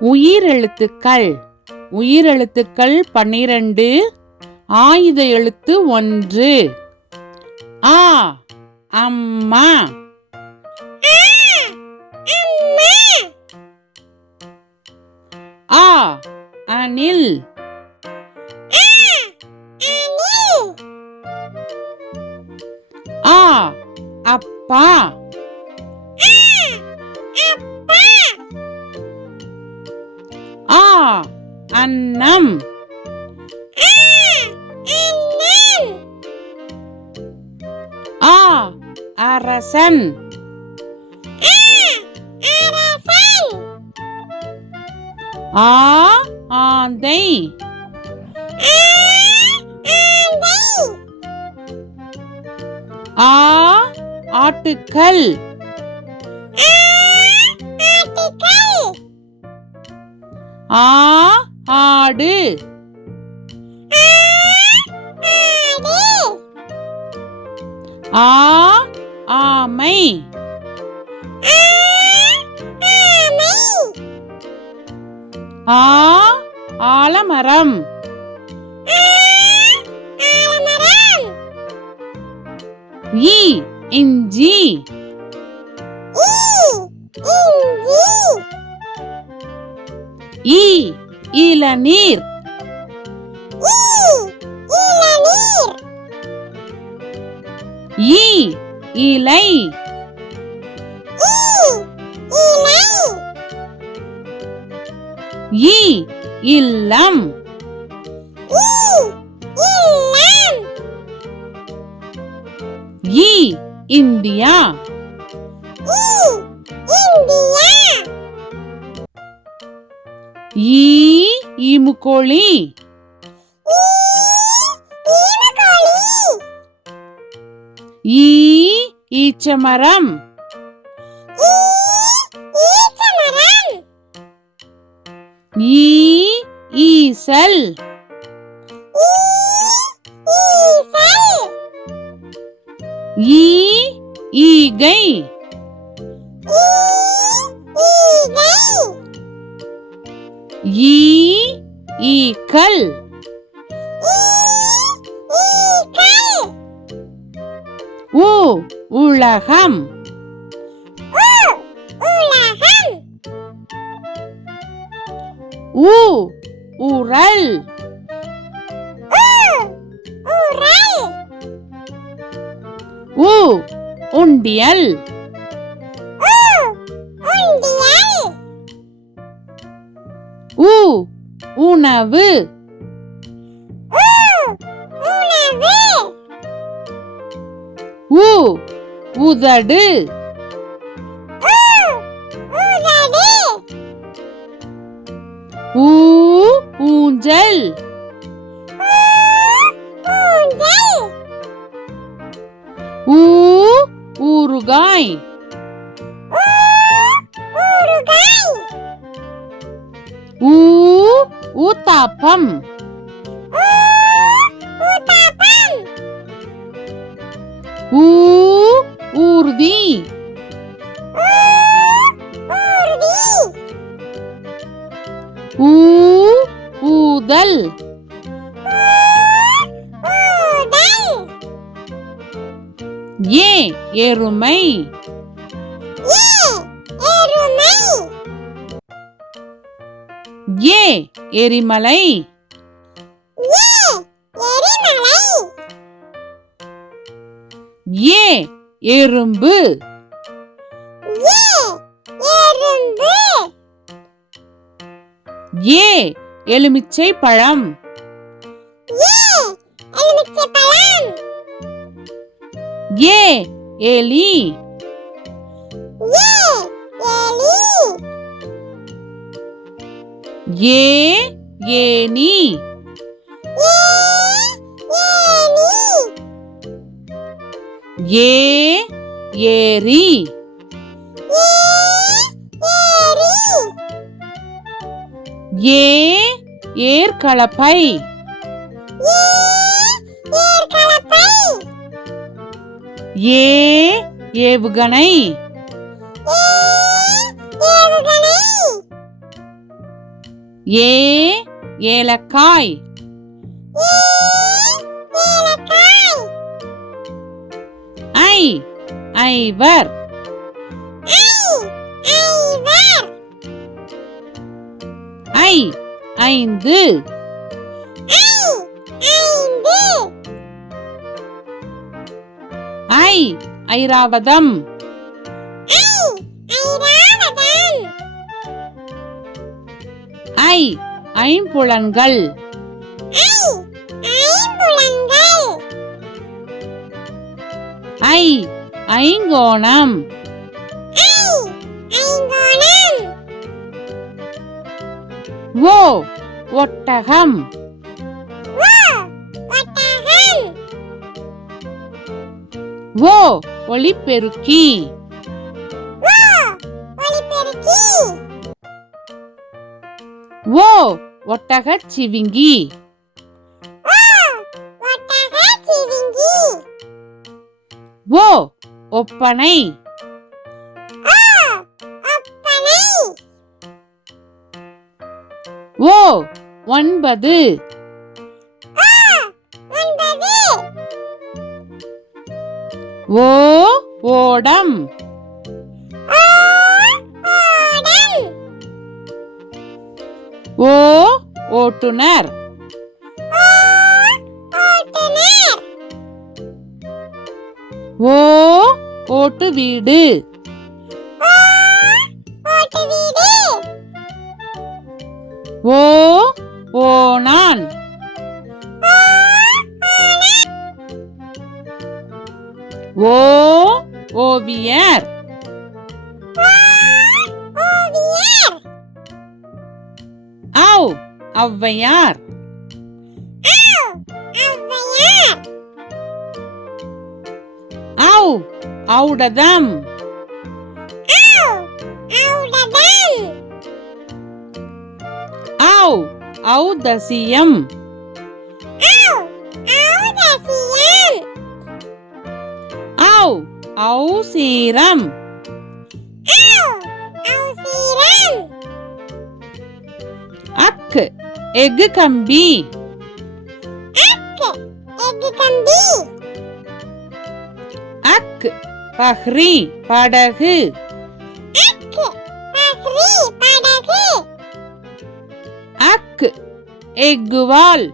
உயிரெழுத்துக்கள். உயிரெழுத்துக்கள் 12. ஆயுத எழுத்து 1. ஆ அம்மா. ஆ அணில். ஆ அப்பா. ஆ அன்னம். ஆ அரசன். ஆ ஆந்தை. ஆ ஆட்டுக்கல். ஆ ஆடு. ஆ ஆமை. ஆ ஆலமரம். இ இஞ்சி. இ இளநீர். இ இலை. இ இல்லம். இ இந்தியா. ஈ ஈமுக்கோழி. ஈ ஈச்சமரம். ஈ ஈசல். ஈ ஈகை. ஈ ஈக்கல். உ உலகம். உ உரல். உ உண்டியல். உ உணவு. உ உதடு. ஊ ஊஞ்சல். ஊ ஊறுகாய். ஊ ஊத்தாப்பம். ஊ ஊர்தி. ஊ ஊதல். ஏ எருமை. ஏ எரிமலை. ஏ எறும்பு. ஏ எலுமிச்சை பழம். ஏ எலி. ஏ ஏனி. ஏ ஏரி. ஏ ஏர்கலப்பை. ஏ ஏவுகணை. ஏ ஏலக்காய். ஐ ஐவர். ஐ ஐந்து. ஐ ஐராவதம். ஐ ஐம்புலன்கள். ஐ ஐங்கோணம். ஓ ஒட்டகம். ஓ ஒலிபெருக்கி. ஓ ஒட்டகச் சிவிங்கி. ஓ ஒப்பனை. ஓ ஒன்பது. ஓ ஓடம். ஓ ஓட்டுனர். ஓ ஓட்டு வீடு. ஓ ஓணான். ஓ ஓவியர். ஔ ஔவையார். ஔ ஔடதம். ஔ ஔதசியம். ஔ ஔசீரம். அக் எஃகு கம்பி. அக் பஹ்ரி படகு. அக் எஃகுவால்.